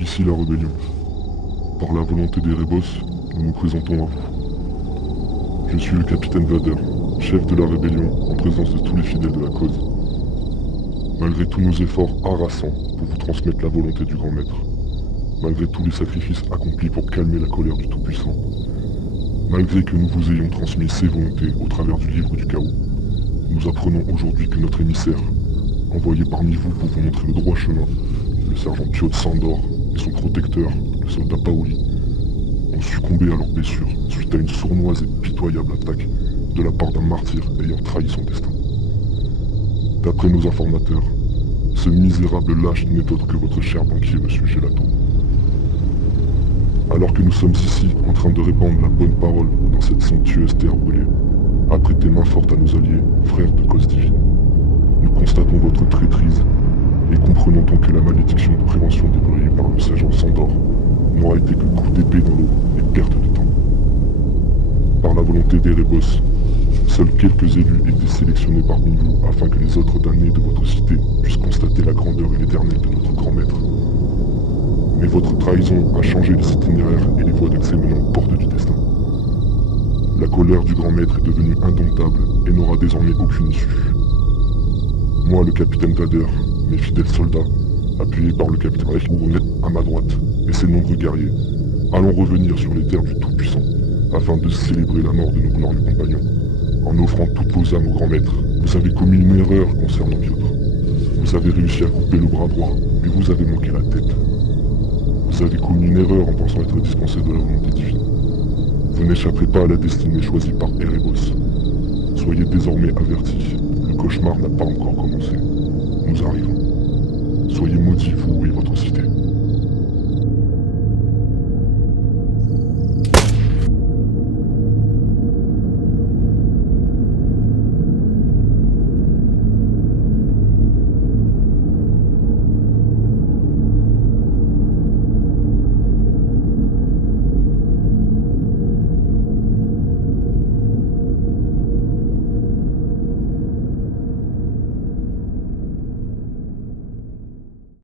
Ici la rébellion. Par la volonté des Rébos, nous nous présentons à vous. Je suis le capitaine Vader, chef de la rébellion en présence de tous les fidèles de la cause. Malgré tous nos efforts harassants pour vous transmettre la volonté du grand maître, malgré tous les sacrifices accomplis pour calmer la colère du Tout-Puissant, malgré que nous vous ayons transmis ses volontés au travers du livre du chaos, nous apprenons aujourd'hui que notre émissaire, envoyé parmi vous pour vous montrer le droit chemin, le sergent Piotr Sandor et son protecteur, le soldat Paoli, ont succombé à leurs blessures suite à une sournoise et pitoyable attaque de la part d'un martyr ayant trahi son destin. D'après nos informateurs, ce misérable lâche n'est autre que votre cher banquier, monsieur Gelato. Alors que nous sommes ici en train de répandre la bonne parole dans cette somptueuse terre brûlée, à prêter main forte à nos alliés, frères de cause divine, nous constatons votre traîtrise et comprenons donc que la malédiction de prévention déployée par le sergent Sandor n'aura été que coup d'épée dans l'eau et perte de temps. Par la volonté des Rébos, seuls quelques élus étaient sélectionnés parmi vous afin que les autres damnés de votre cité puissent constater la grandeur et l'éternel de notre grand maître. Mais votre trahison a changé les itinéraires et les voies d'accès menant aux portes du destin. La colère du grand maître est devenue indomptable et n'aura désormais aucune issue. Moi, le capitaine Vader, mes fidèles soldats, appuyés par le capitaine Reichhouronet à ma droite, et ses nombreux guerriers, allons revenir sur les terres du Tout-Puissant, afin de célébrer la mort de nos glorieux compagnons, en offrant toutes vos âmes au grand maître. Vous avez commis une erreur concernant Piotr. Vous avez réussi à couper le bras droit, mais vous avez manqué la tête. Vous avez commis une erreur en pensant être dispensé de la volonté divine. Vous n'échapperez pas à la destinée choisie par Erebos. Soyez désormais avertis, le cauchemar n'a pas encore commencé. Nous arrivons. Soyez maudits, vous et votre cité.